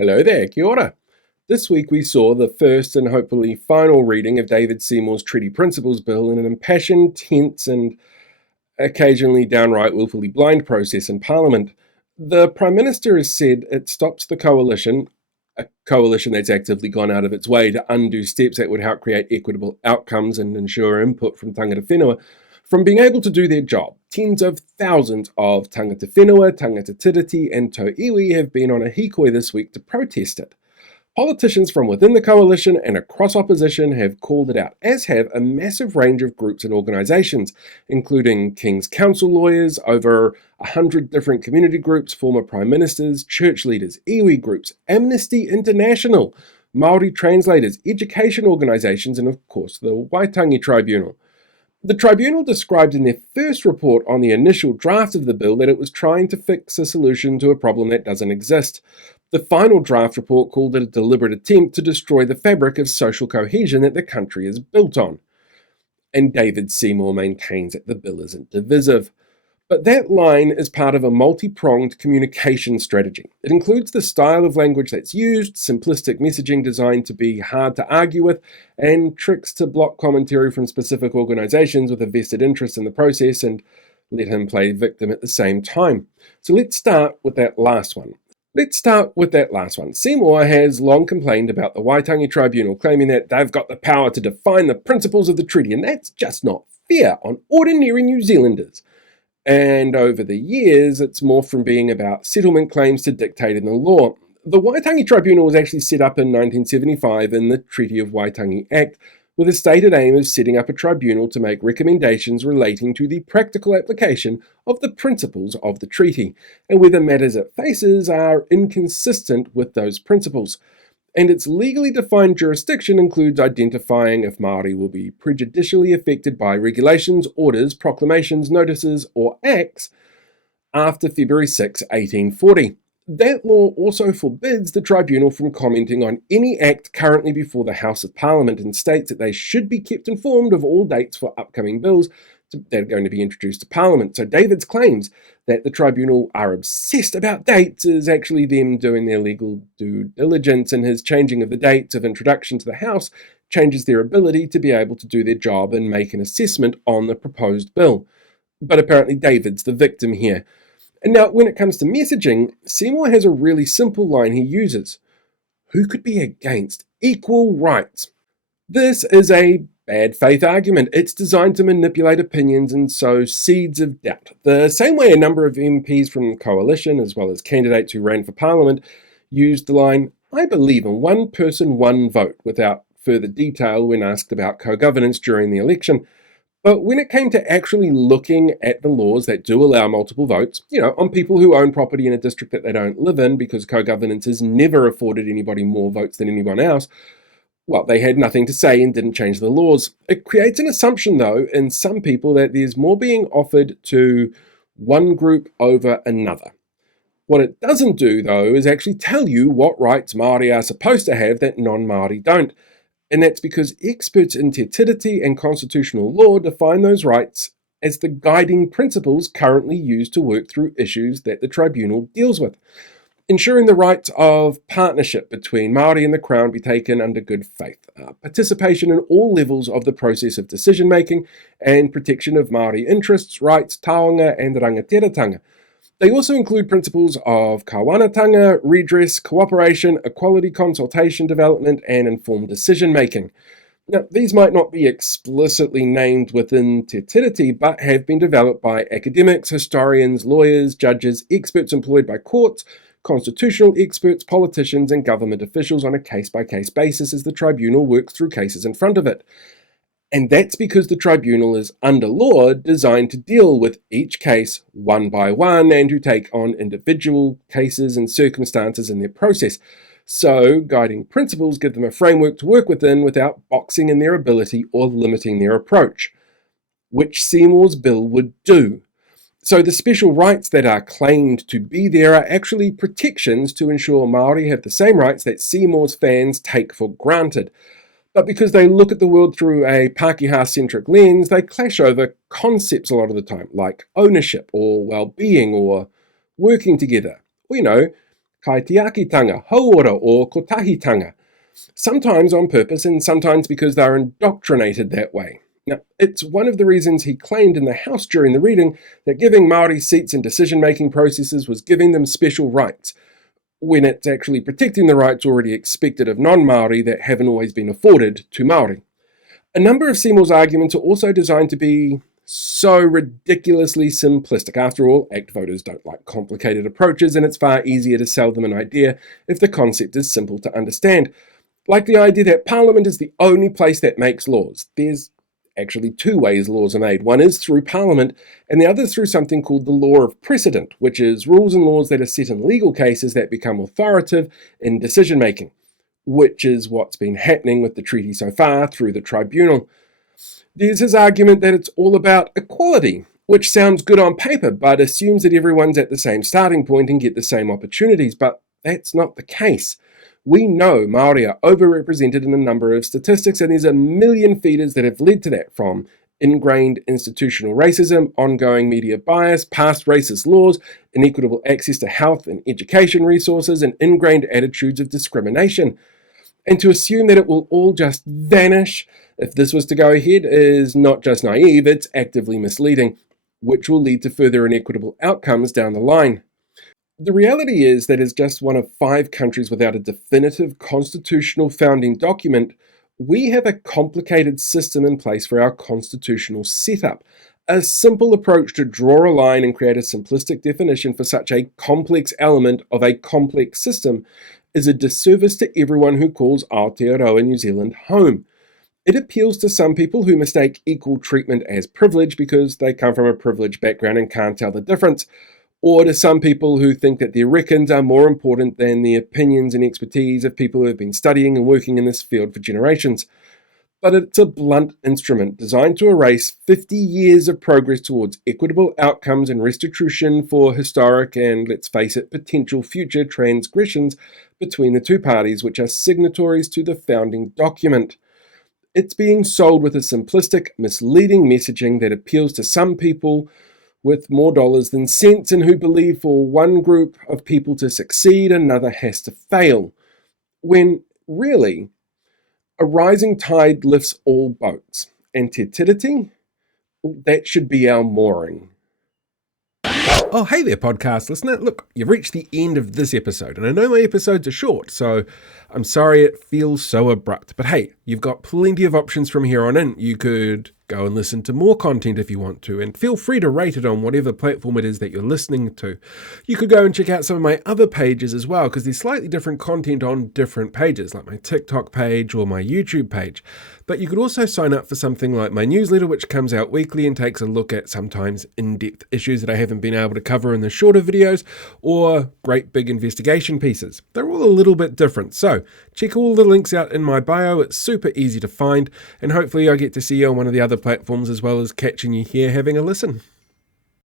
Hello there, kia ora. This week we saw the first and hopefully final reading of David Seymour's Treaty Principles Bill in an impassioned, tense and occasionally downright willfully blind process in Parliament. The Prime Minister has said it stops the coalition, a coalition that's actively gone out of its way to undo steps that would help create equitable outcomes and ensure input from tangata whenua, from being able to do their job. Tens of thousands of tangata whenua, tangata tiriti and tau iwi have been on a hikoi this week to protest it. Politicians from within the coalition and across opposition have called it out, as have a massive range of groups and organisations, including King's Council lawyers, over 100 different community groups, former prime ministers, church leaders, iwi groups, Amnesty International, Maori translators, education organisations, and of course the Waitangi Tribunal. The tribunal described in their first report on the initial draft of the bill that it was trying to fix a solution to a problem that doesn't exist. The final draft report called it a deliberate attempt to destroy the fabric of social cohesion that the country is built on. And David Seymour maintains that the bill isn't divisive. But that line is part of a multi-pronged communication strategy. It includes the style of language that's used, simplistic messaging designed to be hard to argue with, and tricks to block commentary from specific organisations with a vested interest in the process and let him play victim at the same time. So let's start with that last one. Seymour has long complained about the Waitangi Tribunal, claiming that they've got the power to define the principles of the treaty, and that's just not fair on ordinary New Zealanders. And over the years, it's morphed from being about settlement claims to dictating the law. The Waitangi Tribunal was actually set up in 1975 in the Treaty of Waitangi Act, with a stated aim of setting up a tribunal to make recommendations relating to the practical application of the principles of the treaty, and whether matters it faces are inconsistent with those principles. And its legally defined jurisdiction includes identifying if Maori will be prejudicially affected by regulations, orders, proclamations, notices, or acts after February 6, 1840. That law also forbids the tribunal from commenting on any act currently before the House of Parliament and states that they should be kept informed of all dates for upcoming bills that are going to be introduced to Parliament. So David's claims that the tribunal are obsessed about dates is actually them doing their legal due diligence, and his changing of the dates of introduction to the House changes their ability to be able to do their job and make an assessment on the proposed bill. But apparently David's the victim here. And now, when it comes to messaging, Seymour has a really simple line he uses. Who could be against equal rights? This is a bad faith argument. It's designed to manipulate opinions and sow seeds of doubt. The same way a number of MPs from the coalition, as well as candidates who ran for Parliament, used the line, I believe in one person, one vote, without further detail when asked about co-governance during the election. But when it came to actually looking at the laws that do allow multiple votes, on people who own property in a district that they don't live in, because co-governance has never afforded anybody more votes than anyone else, well, they had nothing to say and didn't change the laws. It creates an assumption, though, in some people that there's more being offered to one group over another. What it doesn't do, though, is actually tell you what rights Māori are supposed to have that non-Māori don't. And that's because experts in te tiriti and constitutional law define those rights as the guiding principles currently used to work through issues that the tribunal deals with. Ensuring the rights of partnership between Māori and the Crown be taken under good faith, participation in all levels of the process of decision-making, and protection of Māori interests, rights, taonga, and rangatiratanga. They also include principles of kawanatanga, redress, cooperation, equality, consultation, development, and informed decision-making. Now, these might not be explicitly named within te tiriti, but have been developed by academics, historians, lawyers, judges, experts employed by courts, constitutional experts, politicians, and government officials on a case-by-case basis as the tribunal works through cases in front of it. And that's because the tribunal is, under law, designed to deal with each case one by one and to take on individual cases and circumstances in their process. So, guiding principles give them a framework to work within without boxing in their ability or limiting their approach, which Seymour's bill would do. So the special rights that are claimed to be there are actually protections to ensure Māori have the same rights that Seymour's fans take for granted. But because they look at the world through a Pākehā-centric lens, they clash over concepts a lot of the time, like ownership or well-being or working together. Or, kaitiakitanga, hauora, or kotahitanga, sometimes on purpose and sometimes because they're indoctrinated that way. Now, it's one of the reasons he claimed in the House during the reading that giving Maori seats in decision-making processes was giving them special rights, when it's actually protecting the rights already expected of non-Maori that haven't always been afforded to Maori. A number of Seymour's arguments are also designed to be so ridiculously simplistic. After all, ACT voters don't like complicated approaches, and it's far easier to sell them an idea if the concept is simple to understand. Like the idea that Parliament is the only place that makes laws. There's actually two ways laws are made. One is through Parliament, and the other through something called the law of precedent, which is rules and laws that are set in legal cases that become authoritative in decision-making, which is what's been happening with the treaty so far through the tribunal. There's his argument that it's all about equality, which sounds good on paper, but assumes that everyone's at the same starting point and get the same opportunities, but that's not the case. We know Maori are overrepresented in a number of statistics, and there's a million feeders that have led to that, from ingrained institutional racism, ongoing media bias, past racist laws, inequitable access to health and education resources, and ingrained attitudes of discrimination. And to assume that it will all just vanish if this was to go ahead is not just naive, it's actively misleading, which will lead to further inequitable outcomes down the line. The reality is that as just one of 5 countries without a definitive constitutional founding document, we have a complicated system in place for our constitutional setup. A simple approach to draw a line and create a simplistic definition for such a complex element of a complex system is a disservice to everyone who calls Aotearoa New Zealand home. It appeals to some people who mistake equal treatment as privilege because they come from a privileged background and can't tell the difference, or to some people who think that their reckons are more important than the opinions and expertise of people who have been studying and working in this field for generations. But it's a blunt instrument designed to erase 50 years of progress towards equitable outcomes and restitution for historic and, let's face it, potential future transgressions between the two parties which are signatories to the founding document. It's being sold with a simplistic, misleading messaging that appeals to some people with more dollars than sense and who believe for one group of people to succeed, another has to fail. When, really, a rising tide lifts all boats. And Te Tiriti? That should be our mooring. Oh, hey there, podcast listener. Look, you've reached the end of this episode, and I know my episodes are short, so I'm sorry it feels so abrupt. But hey, you've got plenty of options from here on in. You could go and listen to more content if you want to, and feel free to rate it on whatever platform it is that you're listening to. You could go and check out some of my other pages as well, because there's slightly different content on different pages, like my TikTok page or my YouTube page. But you could also sign up for something like my newsletter, which comes out weekly and takes a look at sometimes in-depth issues that I haven't been able to cover in the shorter videos, or great big investigation pieces. They're all a little bit different, so check all the links out in my bio. It's super easy to find, and hopefully I get to see you on one of the other platforms as well as catching you here having a listen.